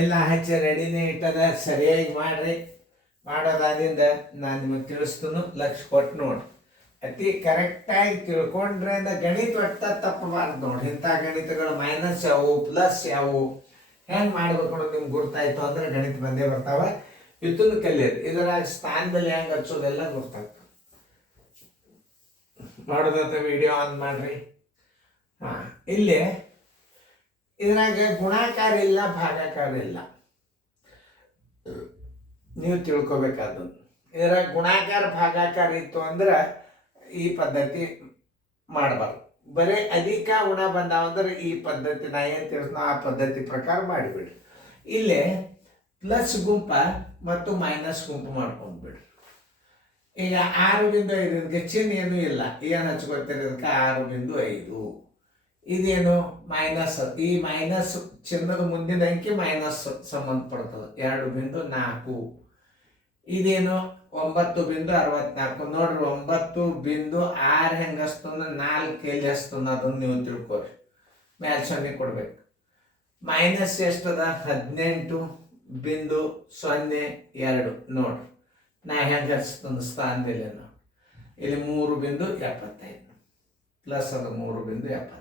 ಎಲ್ಲ ಹಚ್ಚಿ ರೆಡಿನೇ ಇಟ್ಟದ ಸರಿಯಾಗಿ ಮಾಡ್ರಿ. ಮಾಡೋದಾದಿಂದ ನಾನು ನಿಮಗೆ ತಿಳಿಸ್ತೀನಿ, ಲಕ್ಷ ಕೊಟ್ಟು ನೋಡಿ. ಅತಿ ಕರೆಕ್ಟಾಗಿ ತಿಳ್ಕೊಂಡ್ರೆ ಗಣಿತ ಒಟ್ಟ ತಪ್ಪಬಾರ್ದು ನೋಡಿ. ಇಂಥ ಗಣಿತಗಳು ಮೈನಸ್ ಯಾವು ಪ್ಲಸ್ ಯಾವು ಹೆಂಗೆ ಮಾಡ್ಬೇಕು ಅನ್ನೋದು ನಿಮ್ಗೆ ಗುರ್ತಾಯ್ತು ಅಂದ್ರೆ ಗಣಿತ ಬಂದೇ ಬರ್ತಾವೆ. ಇದನ್ನು ಕಲಿಯೋದು, ಇದರಾಗ ಸ್ಥಾನದಲ್ಲಿ ಹೆಂಗೆ ಹಚ್ಚೋದೆಲ್ಲ ಗೊತ್ತಾಗ್ತದೆ. ಮಾಡೋದಂತ ವಿಡಿಯೋ ಆನ್ ಮಾಡ್ರಿ. ಹಾಂ, ಇಲ್ಲಿ ಇದ್ರಾಗ ಗುಣಾಕಾರ ಇಲ್ಲ, ಭಾಗಾಕಾರ ಇಲ್ಲ, ನೀವು ತಿಳ್ಕೊಬೇಕಾದ್ದು. ಇದ್ರಾಗ ಗುಣಾಕಾರ ಭಾಗಾಕಾರ ಇತ್ತು ಅಂದ್ರೆ ಈ ಪದ್ಧತಿ ಮಾಡಬಾರ್ದು. ಬರೀ ಅಧಿಕ ಗುಣ ಬಂದಾವಂದ್ರೆ ಈ ಪದ್ಧತಿ ನಾ ಏನು ತಿಳಿಸ್ನೋ ಆ ಪದ್ಧತಿ ಪ್ರಕಾರ ಮಾಡಿಬಿಡ್ರಿ. ಇಲ್ಲೇ ಪ್ಲಸ್ ಗುಂಪ ಮತ್ತು ಮೈನಸ್ ಗುಂಪು ಮಾಡ್ಕೊಂಡ್ಬಿಡ್ರಿ. ಈಗ 6.5 ಇದಕ್ಕೆ ಚಿಹ್ನೆ ಏನೂ ಇಲ್ಲ, ಏನು ಹಚ್ಕೊತೀರಿ ಅದಕ್ಕೆ 6.5. ಇದೇನು ಮೈನಸ್, ಈ ಮೈನಸ್ ಚಿನ್ನದ ಮುಂದಿನ ಅಂಕಿ ಮೈನಸ್ ಸಂಬಂಧಪಡ್ತದೆ 2.4. ಇದೇನು 9.64. ನೋಡ್ರಿ 9.6 ಹೆಂಗೆ ಹಸ್ತಂದ್ರೆ 4 ಎಲ್ಲಿ ಹಸ್ತಂದ ಅದನ್ನು ನೀವು ತಿಳ್ಕೊರಿ. ಮ್ಯಾಲ್ ಸೊನ್ನೆ ಕೊಡ್ಬೇಕು. ಮೈನಸ್ ಎಷ್ಟದ 18.02. ನೋಡ್ರಿ ನಾ ಹೆಂಗೆ ಹಚ್ತಂದು ಸ್ಥಾನದಲ್ಲಿ ನೋಡಿ. ಇಲ್ಲಿ 3.75 ಪ್ಲಸ್ ಅದು 3.75.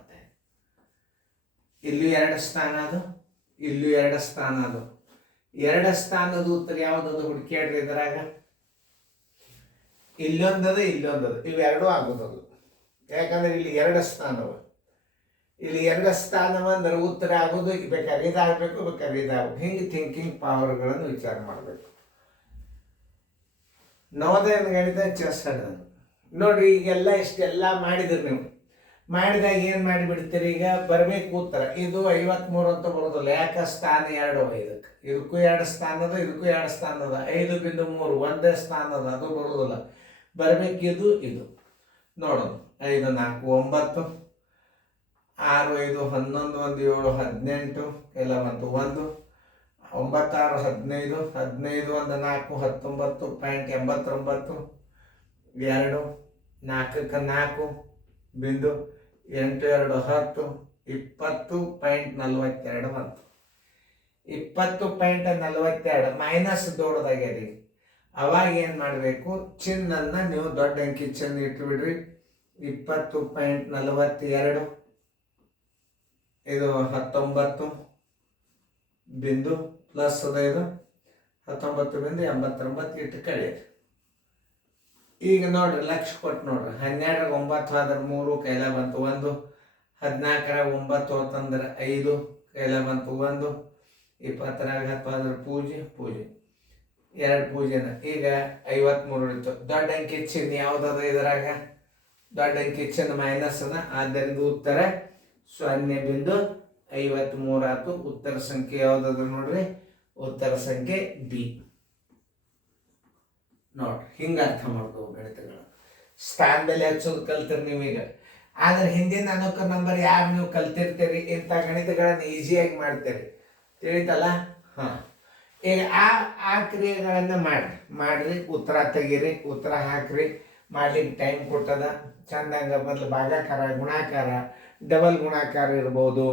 ಇಲ್ಲೂ 2 ಸ್ಥಾನ ಅದು, ಇಲ್ಲೂ 2 ಸ್ಥಾನ ಅದು. 2 ಸ್ಥಾನದ ಉತ್ತರ ಯಾವುದದು ಹುಡುಕ್ಯಾಡ್ರಿ. ಇದ್ರಾಗ ಇಲ್ಲೊಂದದು ಇಲ್ಲೊಂದದು, ಇವೆರಡೂ ಆಗೋದದು. ಯಾಕಂದ್ರೆ ಇಲ್ಲಿ 2 ಸ್ಥಾನವ, ಇಲ್ಲಿ 2 ಸ್ಥಾನವ ಅಂದ್ರೆ ಉತ್ತರ ಆಗೋದು. ಬೇಕಾದ್ರೆ ಇದಾಗಬೇಕು, ಬೇಕಾದ್ರೆ ಇದಾಗಬೇಕು. ಹಿಂಗೆ ಥಿಂಕಿಂಗ್ ಪವರ್ಗಳನ್ನು ವಿಚಾರ ಮಾಡಬೇಕು. ನವೋದಯದ ಗಣಿತ ಚೆಸ್ ಆಡೋದು ನೋಡ್ರಿ. ಈಗೆಲ್ಲ ಇಷ್ಟೆಲ್ಲ ಮಾಡಿದ್ರಿ ನೀವು. ಮಾಡಿದಾಗ ಏನು ಮಾಡಿಬಿಡ್ತೀರಿ, ಈಗ ಬರಬೇಕು ಉತ್ತರ. ಇದು 53 ಅಂತ ಬರೋದಿಲ್ಲ, ಯಾಕೆ ಸ್ಥಾನ 2 ಇದಕ್ಕೆ. ಇದಕ್ಕೂ 2 ಸ್ಥಾನದ, ಇದಕ್ಕೂ 2 ಸ್ಥಾನದ. 5.3 ಒಂದೇ ಸ್ಥಾನದ, ಅದು ಬರೋದಿಲ್ಲ. ಬರಬೇಕು ಇದು ಇದು. ನೋಡೋಣ. 5, 4, 9, 6, 5, 11, 1, 7, 18 ಎಲ್ಲ ಬಂತು. 1, 9, 6, 15, 15, 1, 4, 19.89. 2, 4ಕ್ಕೆ 4 ಬಿಂದು 8, 2, 10, 20.42 ಬಂತು. 20.42 ಮೈನಸ್ ದೊಡ್ಡದಾಗ್ಯದ. ಅವಾಗ ಏನು ಮಾಡಬೇಕು, ಚಿನ್ನನ್ನು ನೀವು ದೊಡ್ಡ ಅಂಕಿ ಚಿನ್ನ ಇಟ್ಟುಬಿಡ್ರಿ. 20.42 ಇದು 19 ಬಿಂದು ಪ್ಲಸ್ ಇದು 19.89 ಇಟ್ಟು ಕಳೆಯಿರಿ. ಈಗ ನೋಡ್ರಿ ಲಕ್ಷ ಕೊಟ್ಟು ನೋಡ್ರಿ. 12 9 ಆದ್ರೆ 3 ಕೈಲ ಬಂತು 1. 14 9 ಹೋತಂದ್ರೆ 5 ಕೈಲ ಬಂತು 1. 20 10 ಆದ್ರೆ ಪೂಜೆ 2 ಪೂಜೆನ. ಈಗ 53 ಇತ್ತು. ದೊಡ್ಡ ಅಂಕಿ ಚಿಹ್ನೆ ಯಾವುದದ ಇದ್ರಾಗ? ದೊಡ್ಡ ಅಂಕಿ ಚಿಹ್ನೆ ಮೈನಸ್ ಅದ. ಆದ್ದರಿಂದ ಉತ್ತರ 0.53 ಆಯ್ತು. ಉತ್ತರ ಸಂಖ್ಯೆ ಯಾವುದದ ನೋಡ್ರಿ? ಉತ್ತರ ಸಂಖ್ಯೆ ಬಿ. ನೋಡ್ರಿ, ಹಿಂಗೆ ಅರ್ಥ ಮಾಡ್ಕೋ ಗಣಿತಗಳು. ಸ್ಥಾನದಲ್ಲಿ ಹಚ್ಚೋದು ಕಲ್ತಿರಿ ನೀವೀಗ. ಆದ್ರೆ ಹಿಂದಿನ ಅನುಕ ನಂಬರ್ ಯಾರು ನೀವು ಕಲ್ತಿರ್ತೀರಿ, ಇಂಥ ಗಣಿತಗಳನ್ನು ಈಸಿಯಾಗಿ ಮಾಡ್ತೀರಿ. ತಿಳಿತಲ್ಲ? ಹಾಂ, ಈಗ ಆ ಕ್ರಿಯೆಗಳನ್ನು ಮಾಡ್ರಿ. ಉತ್ತರ ತೆಗೀರಿ, ಉತ್ತರ ಹಾಕ್ರಿ. ಮಾಡ್ಲಿಕ್ಕೆ ಟೈಮ್ ಕೊಟ್ಟದ. ಚಂದಂಗ ಮೊದಲು ಭಾಗಾಕಾರ, ಗುಣಾಕಾರ, ಡಬಲ್ ಗುಣಾಕಾರ ಇರ್ಬೋದು.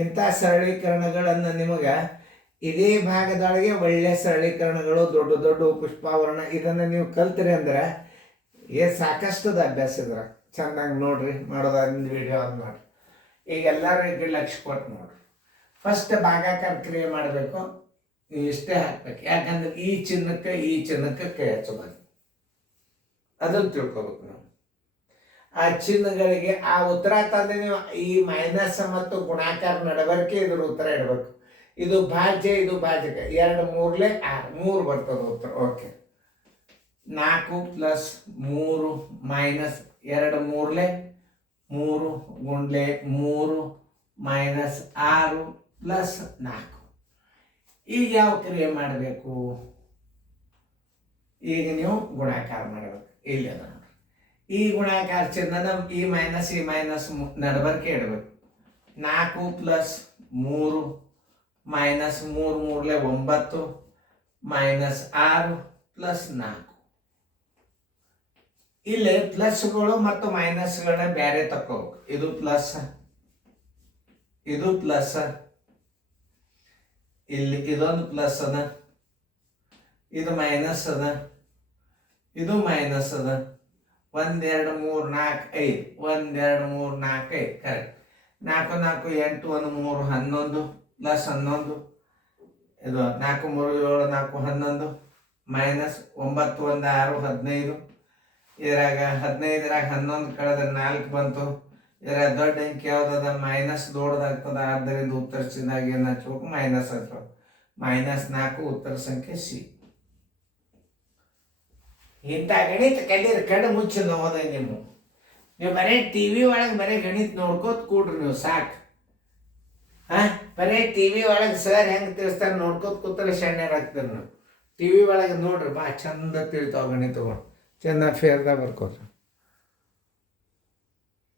ಇಂಥ ಸರಳೀಕರಣಗಳನ್ನು ನಿಮಗೆ ಇದೇ ಭಾಗದೊಳಗೆ ಒಳ್ಳೆಯ ಸರಳೀಕರಣಗಳು, ದೊಡ್ಡ ದೊಡ್ಡ ಪುಷ್ಪಾವರಣ ಇದನ್ನು ನೀವು ಕಲ್ತಿರಿ ಅಂದ್ರೆ ಸಾಕಷ್ಟದ ಅಭ್ಯಾಸ ಇದ್ರ. ಚೆನ್ನಾಗಿ ನೋಡ್ರಿ. ಮಾಡೋದ್ರಿಂದ ವಿಡಿಯೋ ಆನ್ ಮಾಡಿರಿ. ಈಗ ಎಲ್ಲರೂ ಈಗ ಲಕ್ಷ ಕೊಟ್ಟು ನೋಡ್ರಿ. ಫಸ್ಟ್ ಭಾಗಾಕಾರ ಕ್ರಿಯೆ ಮಾಡಬೇಕು. ನೀವು ಇಷ್ಟೇ ಹಾಕ್ಬೇಕು. ಯಾಕಂದ್ರೆ ಈ ಚಿನ್ನಕ್ಕೆ ಕೈ ಹಚ್ಚಬಾರ್ದು. ಅದನ್ನು ತಿಳ್ಕೊಬೇಕು ನಾವು. ಆ ಚಿಹ್ನೆಗಳಿಗೆ ಆ ಉತ್ತರ ತಂದೆ ನೀವು ಈ ಮೈನಸ್ ಮತ್ತು ಗುಣಾಕಾರ ನಡಬರ್ಕೆ ಇದ್ರ ಉತ್ತರ ಇಡಬೇಕು. ಇದು ಭಾಜ್ಯ, ಇದು ಭಾಜಕ. 2 3 6 3 ಬರ್ತದೆ ಉತ್ತರ. ಓಕೆ. 4 + 3 minus 2 3 3 ಗುಂಡ್ಲೆ 3 minus 6 + 4. ಈಗ ಯಾವ ಕ್ರಿಯೆ ಮಾಡಬೇಕು? ಈಗ ನೀವು ಗುಣಾಕಾರ ಮಾಡಬೇಕು. ಇಲ್ಲಿ ಅದ ನೋಡ್ರಿ. ಈ ಗುಣಾಕಾರ ಚಿಹ್ನದ ಈ ಮೈನಸ್ ನಡಬರ್ಕೆ ಇಡಬೇಕು. 4 + 3 ಮೈನಸ್ 3 3 9 ಮೈನಸ್ 6 + 4. ಇಲ್ಲಿ ಪ್ಲಸ್ಗಳು ಮತ್ತು ಮೈನಸ್ಗಳನ್ನ ಬೇರೆ ತಕೋಬೇಕು. ಇದು ಪ್ಲಸ್, ಇದು ಪ್ಲಸ್, ಇಲ್ಲಿ ಇದೊಂದು ಪ್ಲಸ್ ಅದ, ಇದು ಮೈನಸ್ ಅದ, ಇದು ಮೈನಸ್ ಅದ. 1 2 3 4 5, 1 2 3 4 5 ಕರೆಕ್ಟ್. 4 4 8 1 3 11 ಪ್ಲಸ್ 11, ಇದು 4 3 7 4 11 ಮೈನಸ್ 9 1 6 15. ಇದ್ರಾಗ 15ರಾಗ 11 ಕಳೆದ್ರೆ 4 ಬಂತು. ಇದ್ರಾಗ ದೊಡ್ಡ ಅಂಕಿ ಯಾವ್ದದ? ಮೈನಸ್ ದೊಡ್ಡದಾಗ್ತದ. ಆದ್ದರಿಂದ ಉತ್ತರ ಚಿಹ್ನಾಗ ಏನು ಹಚ್ಬೇಕು? ಮೈನಸ್ ಹಚ್ಬೇಕು. -4 ಉತ್ತರ ಸಂಖ್ಯೆ ಸಿ. ಇಂಥ ಗಣಿತ ಕಲೀರಿ, ಕಣ್ಣು ಮುಚ್ಚಿ ನೋದ ನೀವು ಬರೀ ಟಿವಿ ಒಳಗೆ ಬರೀ ಗಣಿತ ನೋಡ್ಕೋತ ಕೂಡ್ರಿ ನೀವು ಸಾಕು. ಬರೀ ಟಿವಿ ಒಳಗೆ ಸರ್ ಹೆಂಗೆ ತಿಳಿಸ್ತಾರೆ ನೋಡ್ಕೋತ ಕೂತ್ರೆ ಶಣ್ಯರಾಗ್ತೀರಿ ನೀವು. ಟಿವಿ ಒಳಗೆ ನೋಡ್ರಿ ಬಾ ಚಂದ ತಿಳಿತಾವ ಗಣಿತಗಳು, ಚಂದ ಫೇರ್ದಾಗ ಬರ್ಕೋರಿ.